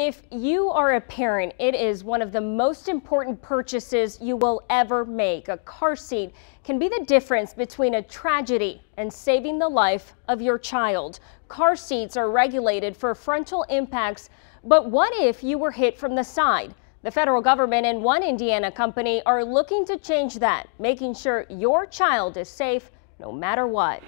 If you are a parent, it is one of the most important purchases you will ever make. A car seat can be the difference between a tragedy and saving the life of your child. Car seats are regulated for frontal impacts, but what if you were hit from the side? The federal government and one Indiana company are looking to change that, making sure your child is safe no matter what.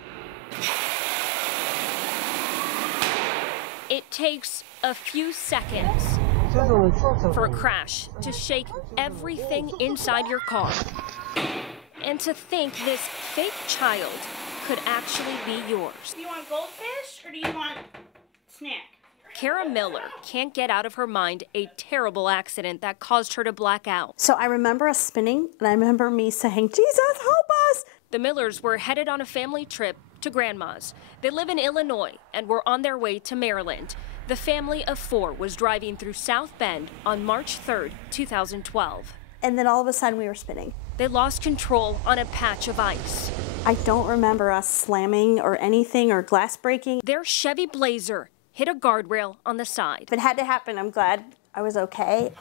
It takes a few seconds for a crash to shake everything inside your car. And to think this fake child could actually be yours. Do you want goldfish or do you want snack? Kara Miller can't get out of her mind a terrible accident that caused her to black out. So I remember us spinning, and I remember me saying, "Jesus, help us!" The Millers were headed on a family trip to Grandma's. They live in Illinois and were on their way to Maryland. The family of 4 was driving through South Bend on March 3rd, 2012. And then all of a sudden we were spinning. They lost control on a patch of ice. I don't remember us slamming or anything or glass breaking. Their Chevy Blazer hit a guardrail on the side. If it had to happen, I'm glad I was okay.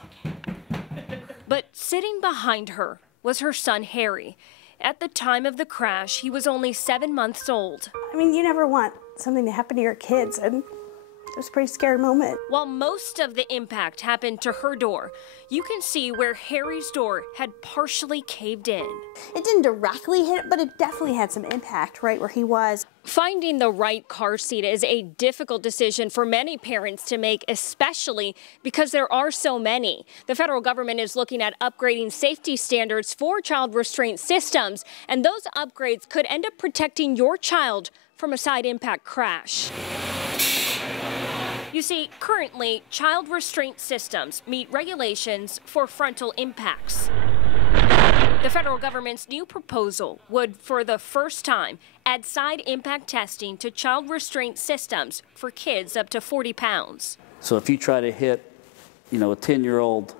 But sitting behind her was her son, Harry. At the time of the crash, he was only 7 months old. I mean, you never want something to happen to your kids, and it was a pretty scary moment. While most of the impact happened to her door, you can see where Harry's door had partially caved in. It didn't directly hit it, but it definitely had some impact right where he was. Finding the right car seat is a difficult decision for many parents to make, especially because there are so many. The federal government is looking at upgrading safety standards for child restraint systems, and those upgrades could end up protecting your child from a side impact crash. You see, currently, child restraint systems meet regulations for frontal impacts. The federal government's new proposal would, for the first time, add side impact testing to child restraint systems for kids up to 40 pounds. So if you try to hit, a 10-year-old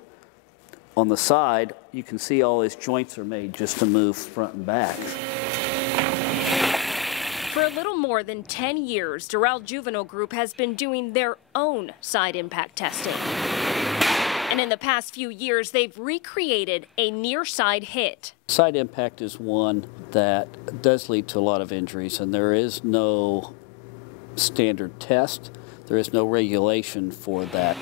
on the side, you can see all his joints are made just to move front and back. For a little more than 10 years, Doral Juvenile Group has been doing their own side impact testing. And in the past few years, they've recreated a near side hit. Side impact is one that does lead to a lot of injuries, and there is no standard test. There is no regulation for that.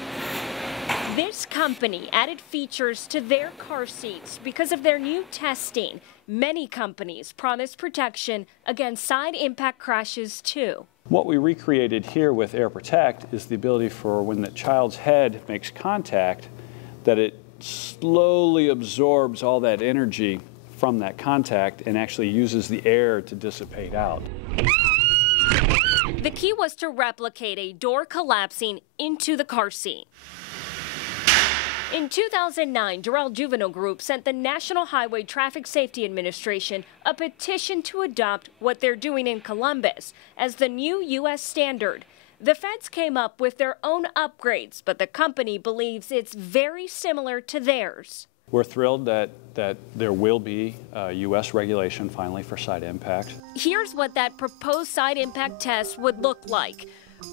This company added features to their car seats because of their new testing. Many companies promise protection against side impact crashes too. What we recreated here with Air Protect is the ability for when the child's head makes contact, that it slowly absorbs all that energy from that contact and actually uses the air to dissipate out. The key was to replicate a door collapsing into the car seat. In 2009, Doral Juvenile Group sent the National Highway Traffic Safety Administration a petition to adopt what they're doing in Columbus as the new U.S. standard. The feds came up with their own upgrades, but the company believes it's very similar to theirs. We're thrilled that there will be U.S. regulation finally for side impact. Here's what that proposed side impact test would look like.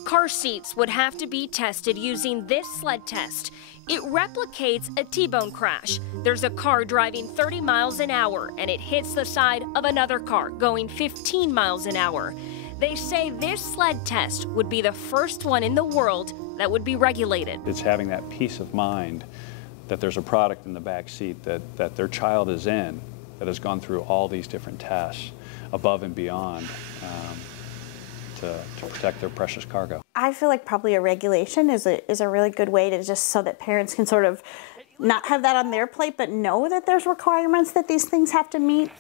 Car seats would have to be tested using this sled test. It replicates a T-bone crash. There's a car driving 30 miles an hour and it hits the side of another car going 15 miles an hour. They say this sled test would be the first one in the world that would be regulated. It's having that peace of mind that there's a product in the back seat that their child is in that has gone through all these different tests above and beyond to protect their precious cargo. I feel like probably a regulation is a really good way to just so that parents can sort of not have that on their plate, but know that there's requirements that these things have to meet.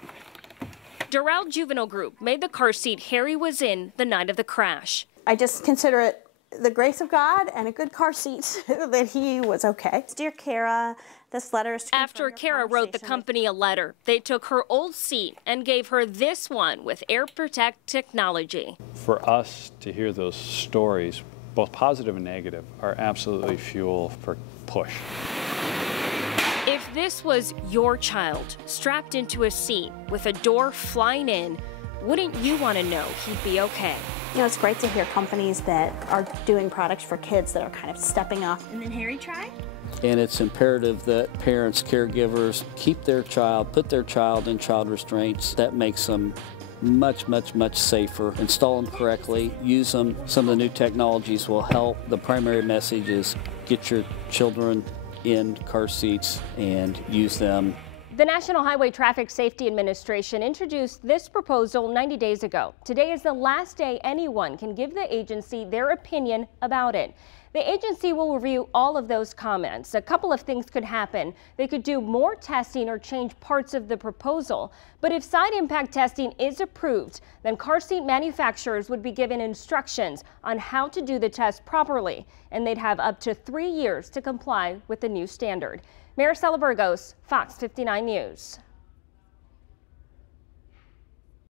Doral Juvenile Group made the car seat Harry was in the night of the crash. I just consider it the grace of God and a good car seat that he was okay. Dear Kara, this letter is to After Kara wrote the company a letter, they took her old seat and gave her this one with Air Protect technology. For us to hear those stories, both positive and negative, are absolutely fuel for push. If this was your child strapped into a seat with a door flying in, wouldn't you want to know he'd be okay? You know, it's great to hear companies that are doing products for kids that are kind of stepping up. And then Harry try? And it's imperative that parents, caregivers keep their child, put their child in child restraints. That makes them much, much, much safer. Install them correctly, use them. Some of the new technologies will help. The primary message is get your children in car seats and use them. The National Highway Traffic Safety Administration introduced this proposal 90 days ago. Today is the last day anyone can give the agency their opinion about it. The agency will review all of those comments. A couple of things could happen. They could do more testing or change parts of the proposal. But if side impact testing is approved, then car seat manufacturers would be given instructions on how to do the test properly, and they'd have up to 3 years to comply with the new standard. Maricela Burgos, Fox 59 News.